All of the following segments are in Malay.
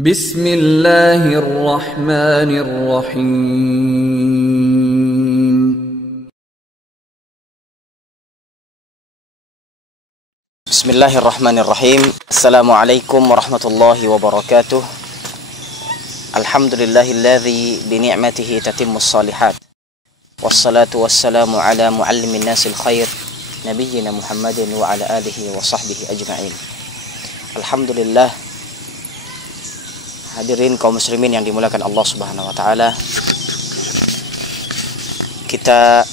Bismillahirrahmanirrahim. Bismillahirrahmanirrahim. Assalamualaikum warahmatullahi wabarakatuh. Alhamdulillahilladzi bini'matihi tatimmus salihat. Wassalatu wassalamu ala muallimin nasil khair, nabiyyina Muhammadin wa ala alihi wa sahbihi ajma'in. Alhamdulillah, hadirin kaum muslimin yang dimuliakan Allah Subhanahu wa taala. Kita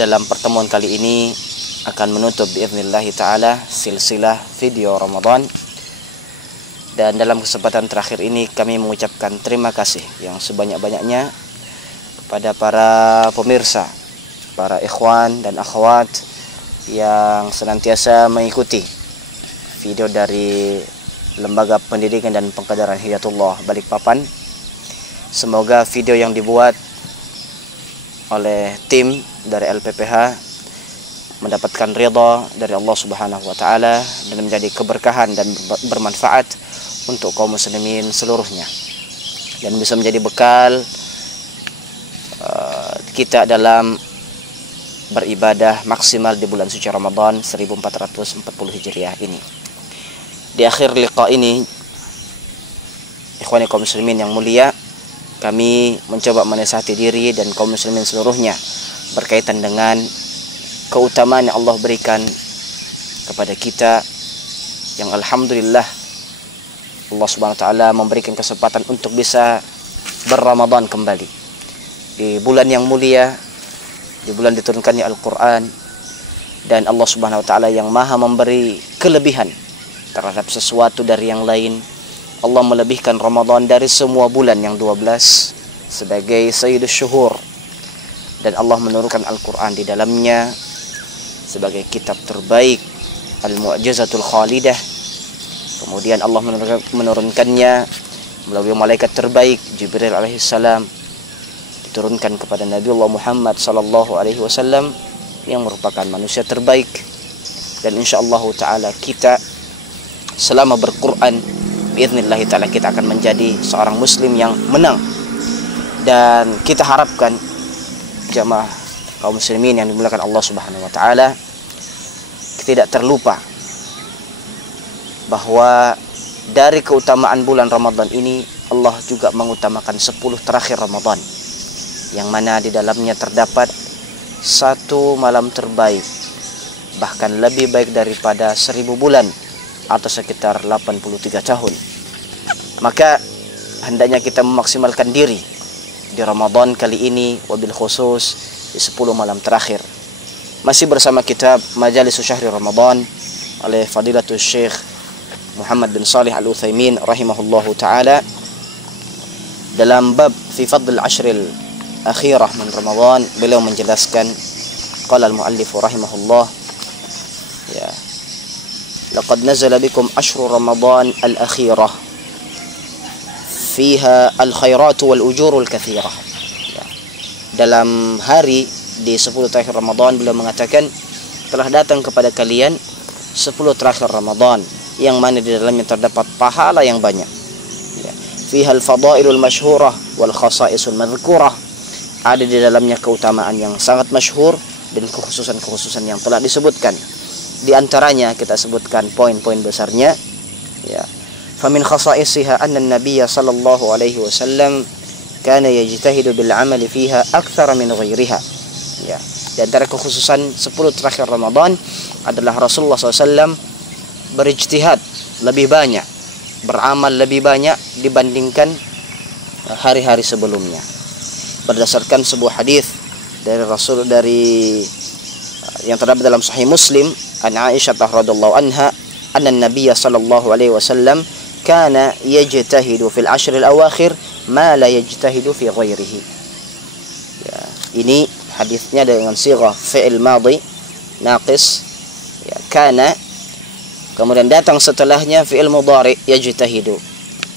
dalam pertemuan kali ini akan menutup biidznillah taala silsilah video Ramadan. Dan dalam kesempatan terakhir ini kami mengucapkan terima kasih yang sebanyak-banyaknya kepada para pemirsa, para ikhwan dan akhwat yang senantiasa mengikuti video dari Lembaga Pendidikan dan Pengkaderan Hidayatullah Balikpapan. Semoga video yang dibuat oleh tim dari LPPH mendapatkan ridha dari Allah Subhanahu wa taala dan menjadi keberkahan dan bermanfaat untuk kaum muslimin seluruhnya, dan bisa menjadi bekal kita dalam beribadah maksimal di bulan suci Ramadan 1440 Hijriah ini. Di akhir liqa ini, ikhwani kaum muslimin yang mulia, kami mencoba menasihati diri dan kaum muslimin seluruhnya berkaitan dengan keutamaan yang Allah berikan kepada kita, yang alhamdulillah Allah Subhanahu wa taala memberikan kesempatan untuk bisa berRamadan kembali di bulan yang mulia, di bulan diturunkannya Al-Qur'an, dan Allah Subhanahu wa taala yang maha memberi kelebihan terhadap sesuatu dari yang lain. Allah melebihkan Ramadan dari semua bulan yang 12 sebagai sayyidus syuhur, dan Allah menurunkan Al-Qur'an di dalamnya sebagai kitab terbaik, Al-Mu'jizatul Khalidah. Kemudian Allah menurunkannya melalui malaikat terbaik Jibril alaihissalam, diturunkan kepada Nabiullah Muhammad sallallahu alaihi wasallam yang merupakan manusia terbaik. Dan insyaallah taala kita selama berquran biiznillah taala kita akan menjadi seorang muslim yang menang. Dan kita harapkan jamaah kaum muslimin yang dimuliakan Allah Subhanahu wa taala tidak terlupa bahwa dari keutamaan bulan Ramadan ini Allah juga mengutamakan 10 terakhir Ramadan, yang mana di dalamnya terdapat satu malam terbaik, bahkan lebih baik daripada 1000 bulan atau sekitar 83 tahun. Maka hendaknya kita memaksimalkan diri di Ramadan kali ini, wabil khusus di 10 malam terakhir. Masih bersama kitab Majalis Syahri Ramadan oleh Fadilatul Syekh Muhammad bin Shalih Al-Utsaimin rahimahullahu taala, dalam bab fi fadl ashril akhirah min Ramadan, beliau menjelaskan qala al-muallif rahimahullah, ya, laqad nazala bikum ashru Ramadan al-akhirah fiha al-khairat wal ujurul katsirah. Ya. Dalam hari di 10 terakhir Ramadan, beliau mengatakan telah datang kepada kalian 10 terakhir Ramadan yang mana di dalamnya terdapat pahala yang banyak. Ya. Fiha al-fadailul masyhurah wal khasaisul madhkurah. Ada di dalamnya keutamaan yang sangat masyhur dan kekhususan-kekhususan yang telah disebutkan. Di antaranya kita sebutkan poin-poin besarnya. Ya. Famin khasaisiha anna an-nabiyya sallallahu alaihi wasallam kana yajtahidu bil amali fiha aktsara min ghairiha. Ya. Di antara kekhususan 10 terakhir Ramadan adalah Rasulullah SAW berijtihad lebih banyak, beramal lebih banyak dibandingkan hari-hari sebelumnya. Berdasarkan sebuah hadis dari Rasul yang terdapat dalam Sahih Muslim, an Aisyah radhiyallahu anha, anna an-nabiy sallallahu alaihi wasallam kana yajtahidu fil ashr al-awakhir ma la yajtahidu fi ghairihi. Ya, ini hadisnya dengan sighah fi'il madhi naqis, ya, kana, kemudian datang setelahnya fi'il mudhari yajtahidu.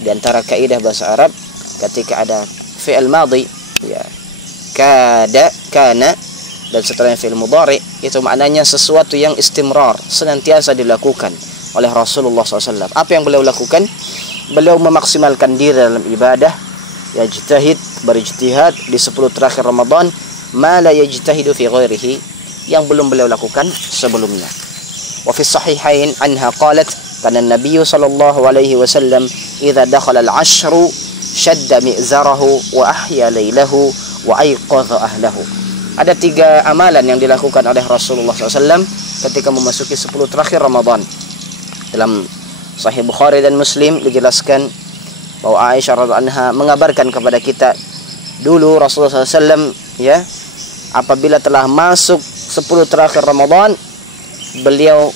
Di antara kaidah bahasa Arab ketika ada fi'il madhi, ya, kada, kana, dan setelahnya fi'il mudhari, itu maknanya sesuatu yang istimrar, senantiasa dilakukan oleh Rasulullah SAW. Apa yang beliau lakukan? beliau memaksimalkan diri dalam ibadah, berijtihad di 10 terakhir Ramadan, ma la yajtahidu fi ghairihi, yang belum beliau lakukan sebelumnya. Wa fi sahihain anha qalat kana Nabi sallallahu alaihi wasallam idza dakhala al-'ashru shadda mi'zarahu wa ahya lailahu wa ayqadha ahlahu. Ada 3 amalan yang dilakukan oleh Rasulullah SAW ketika memasuki 10 terakhir Ramadan. Dalam Sahih Bukhari dan Muslim dijelaskan bahwa Aisyah radhiyallahu anha mengabarkan kepada kita, dulu Rasulullah SAW ya, apabila telah masuk 10 terakhir Ramadan, beliau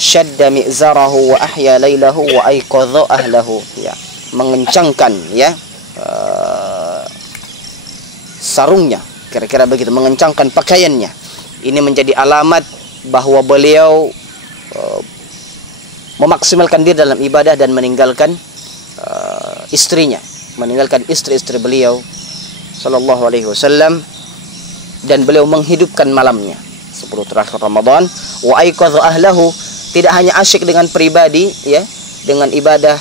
syadda mi'zarahu wa ahya lailahu wa ayqadha ahlahu, ya, mengencangkan ya sarungnya, kira-kira begitu, mengencangkan pakaiannya. Ini menjadi alamat bahwa beliau memaksimalkan diri dalam ibadah dan meninggalkan istrinya, meninggalkan istri-istri beliau sallallahu alaihi wasallam, dan beliau menghidupkan malamnya 10 terakhir Ramadan. Wa aiqadha ahlahu, tidak hanya asyik dengan pribadi ya, dengan ibadah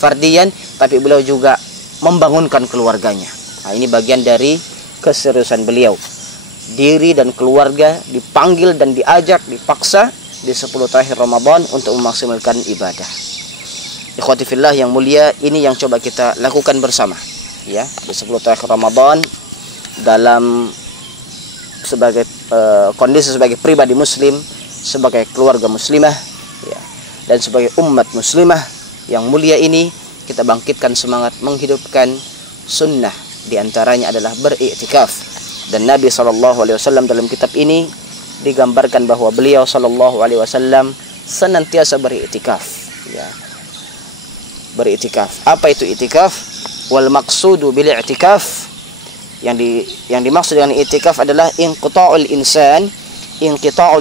fardian, tapi beliau juga membangunkan keluarganya. Nah, ini bagian dari keseriusan beliau. Diri dan keluarga dipanggil dan diajak, dipaksa di 10 terakhir Ramadan untuk memaksimalkan ibadah. Ikhwati fillah yang mulia, ini yang coba kita lakukan bersama ya di 10 terakhir Ramadan, dalam sebagai kondisi sebagai pribadi muslim, sebagai keluarga muslimah ya, dan sebagai umat muslimah yang mulia ini, kita bangkitkan semangat menghidupkan sunnah. Di antaranya adalah beriktikaf. Dan Nabi SAW dalam kitab ini digambarkan bahwa beliau SAW senantiasa beriktikaf ya. Beriktikaf. Apa itu iktikaf? Wal maqsudu bil i'tikaf, yang dimaksud dengan iktikaf adalah inqita'ul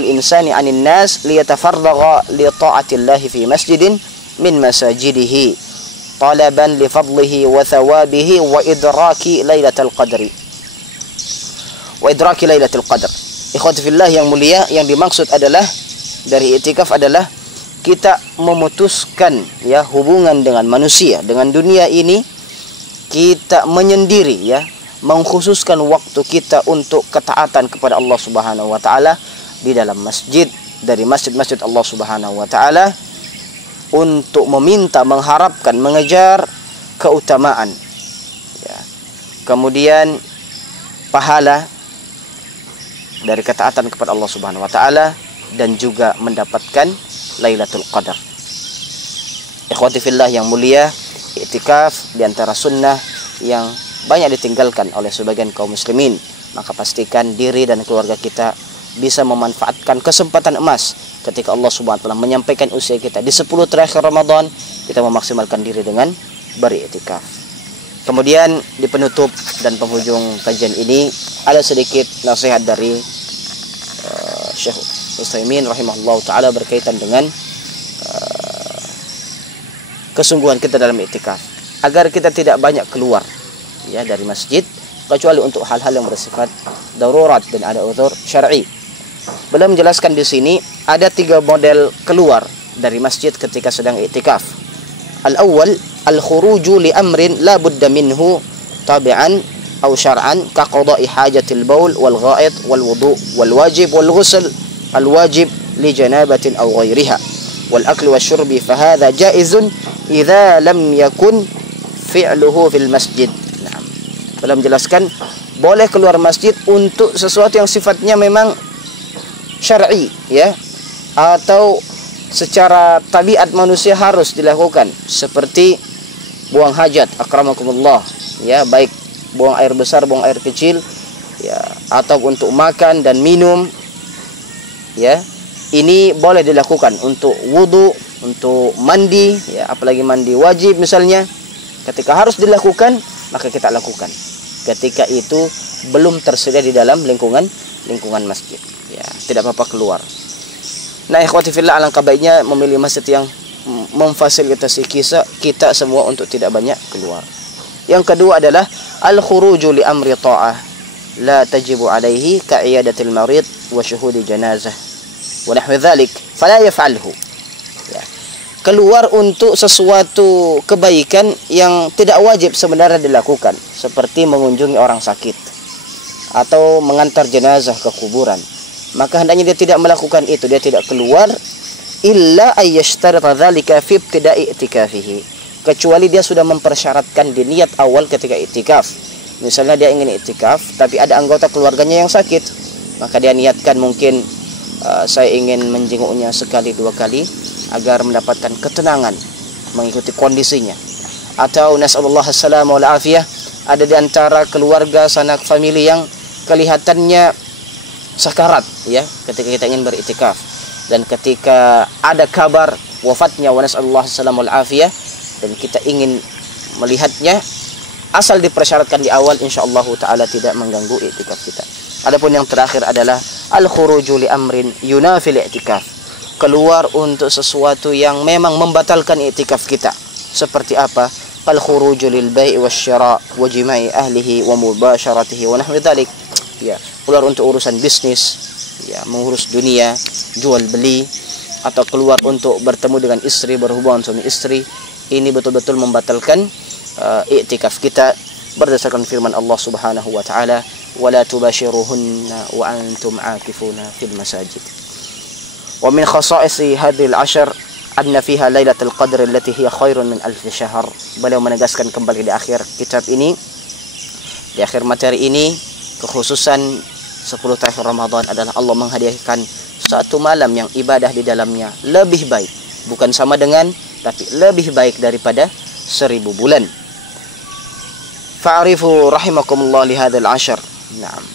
insani 'anil nas liyatafarragha li ta'atillahi fi masjidin min masajidihi talaban li fadlihi wa thawabihi wa idraki lailatul qadri. Ikhwati fillah yang mulia, yang dimaksud adalah dari iktikaf adalah kita memutuskan ya hubungan dengan manusia, dengan dunia ini, kita menyendiri ya, mengkhususkan waktu kita untuk ketaatan kepada Allah Subhanahu wa taala di dalam masjid, dari masjid-masjid Allah Subhanahu wa taala, untuk meminta, mengharapkan, mengejar keutamaan ya. Kemudian pahala dari ketaatan kepada Allah Subhanahu wa taala, dan juga mendapatkan Lailatul Qadar. Ikhwati fillah yang mulia, iktikaf di antara sunnah yang banyak ditinggalkan oleh sebagian kaum muslimin. Maka pastikan diri dan keluarga kita bisa memanfaatkan kesempatan emas ketika Allah Subhanahu wa taala menyampaikan usia kita di 10 terakhir Ramadan, kita memaksimalkan diri dengan beriktikaf. Kemudian di penutup dan penghujung kajian ini ada sedikit nasihat dari Syekh Utsaimin rahimahullah taala berkaitan dengan kesungguhan kita dalam iktikaf, agar kita tidak banyak keluar ya dari masjid kecuali untuk hal-hal yang bersifat darurat dan ada uzur syar'i. Beliau menjelaskan di sini ada 3 model keluar dari masjid ketika sedang iktikaf. Al-awwal al-khuruju li amrin la budda minhu tabi'an aw syar'an ka qada'i hajatil baul wal gha'id wal wudu' wal wajib wal ghusl al wajib li janabatin aw ghairiha wal akli wasyurbi fa hadha jaizun idza lam yakun fi'luhu fil masjid. Nah, beliau menjelaskan boleh keluar masjid untuk sesuatu yang sifatnya memang syar'i ya, atau secara tabiat manusia harus dilakukan, seperti buang hajat akramakumullah ya, baik buang air besar, buang air kecil ya, atau untuk makan dan minum ya, ini boleh dilakukan. Untuk wudu, untuk mandi ya, apalagi mandi wajib misalnya, ketika harus dilakukan maka kita lakukan ketika itu belum tersedia di dalam lingkungan masjid ya, tidak apa-apa keluar. Nah, ikhwati fillah, alangkah baiknya memilih masjid yang memfasilitasi kita semua untuk tidak banyak keluar. Yang kedua adalah al-khuruju li amri ta'ah la tajibu alaihi ka'iyadatil marid wa syuhudi janazah wa nahwi dzalik fala yaf'alhu ya. keluar untuk sesuatu kebaikan yang tidak wajib sebenarnya dilakukan, seperti mengunjungi orang sakit atau mengantar jenazah ke kuburan, maka hendaknya dia tidak melakukan itu, dia tidak keluar illa ayyashtarita dzalika fi ibtida'i i'tikafihi, kecuali dia sudah mempersyaratkan di niat awal ketika i'tikaf. Misalnya dia ingin i'tikaf tapi ada anggota keluarganya yang sakit, maka dia niatkan mungkin saya ingin menjenguknya sekali dua kali agar mendapatkan ketenangan mengikuti kondisinya. Atau nasallallahu as-salama wal afiyah, ada di antara keluarga sanak famili yang kelihatannya sakarat ya ketika kita ingin beriktikaf, dan ketika ada kabar wafatnya wa nasallallahu as-salama wal afiyah dan kita ingin melihatnya, asal dipersyaratkan di awal, insyaallah taala tidak mengganggu iktikaf kita. Adapun yang terakhir adalah al-khuruju li amrin yunafil i'tikaf, keluar untuk sesuatu yang memang membatalkan i'tikaf kita. Seperti apa? Al-khuruju lil bai' wasyira' wa jima'i ahlihi wa mubasharatihi wa nahwi dzalik. Ya, keluar untuk urusan bisnis, ya, mengurus dunia, jual beli, atau keluar untuk bertemu dengan istri, berhubungan suami istri. Ini betul-betul membatalkan i'tikaf kita berdasarkan firman Allah Subhanahu wa taala, wala tubashiruhunna wa antum aakifuna fil masajid. Wa min khasa'isi hadhil 'ashr anna fiha lailatul qadr allati hiya khairun min alf syahr. Beliau menegaskan kembali di akhir kitab ini, di akhir materi ini, kekhususan 10 terakhir Ramadan adalah Allah menghadiahkan satu malam yang ibadah di dalamnya lebih baik, bukan sama dengan, tapi lebih baik daripada 1000 bulan. Fa'arifu rahimakumullah li hadzal 'ashr. Naam.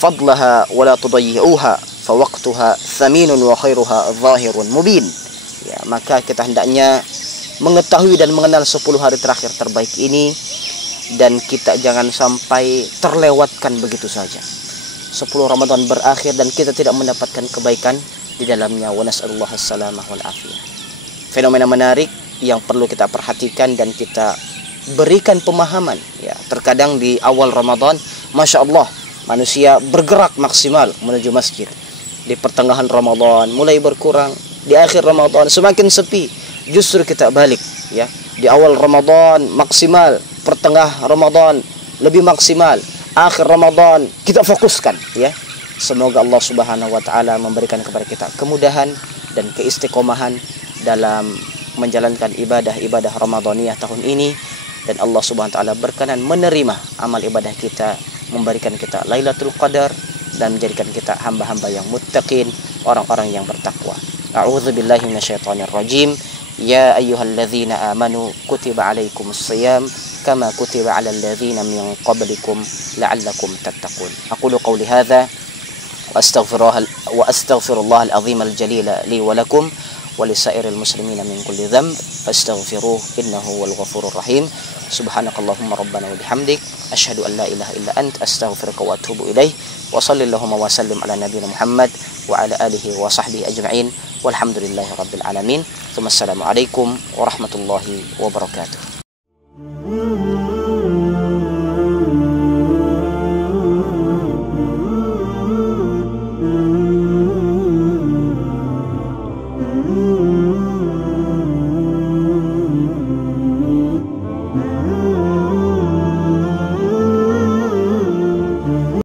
Fadlaha wa la tudayyi'uha fa waqtuha thaminun wa khairuha zahirun mubin. Ya, maka kita hendaknya mengetahui dan mengenal 10 hari terakhir terbaik ini, dan kita jangan sampai terlewatkan begitu saja. 10 Ramadan berakhir dan kita tidak mendapatkan kebaikan di dalamnya. Wa nas'alullah as-salamah wal afiyah. Fenomena menarik yang perlu kita perhatikan dan kita berikan pemahaman ya. Terkadang di awal Ramadan, Masya Allah, manusia bergerak maksimal menuju masjid. Di pertengahan Ramadan mulai berkurang, di akhir Ramadan semakin sepi. Justru kita balik ya. Di awal Ramadan maksimal, pertengah Ramadan lebih maksimal, akhir Ramadan kita fokuskan ya. Semoga Allah Subhanahu wa taala memberikan kepada kita kemudahan dan keistiqomahan dalam menjalankan ibadah-ibadah Ramadaniyah tahun ini, dan Allah Subhanahu wa taala berkenan menerima amal ibadah kita, memberikan kita Lailatul Qadar, dan menjadikan kita hamba-hamba yang muttaqin, orang-orang yang bertakwa. A'udzubillahi minasyaitonir rajim. Ya ayyuhalladzina amanu kutiba alaikumus shiyam kama kutiba alal ladzina min qablikum la'allakum tattaqun. Aqulu qawli hadza wa astaghfirullah al-azim al-jalil li wa lakum wa lisairil muslimina min kulli dhanb fastaghfiruhu innahu wal ghafurur rahim. Subhanakallahumma rabbana wa bihamdik asyhadu an la ilaha illa ant astaghfiruka wa atubu ilaih. Wa sallallahu wa sallim ala nabiyyina Muhammad wa ala alihi wa sahbihi ajma'in walhamdulillahi rabbil alamin. Assalamualaikum warahmatullahi wabarakatuh.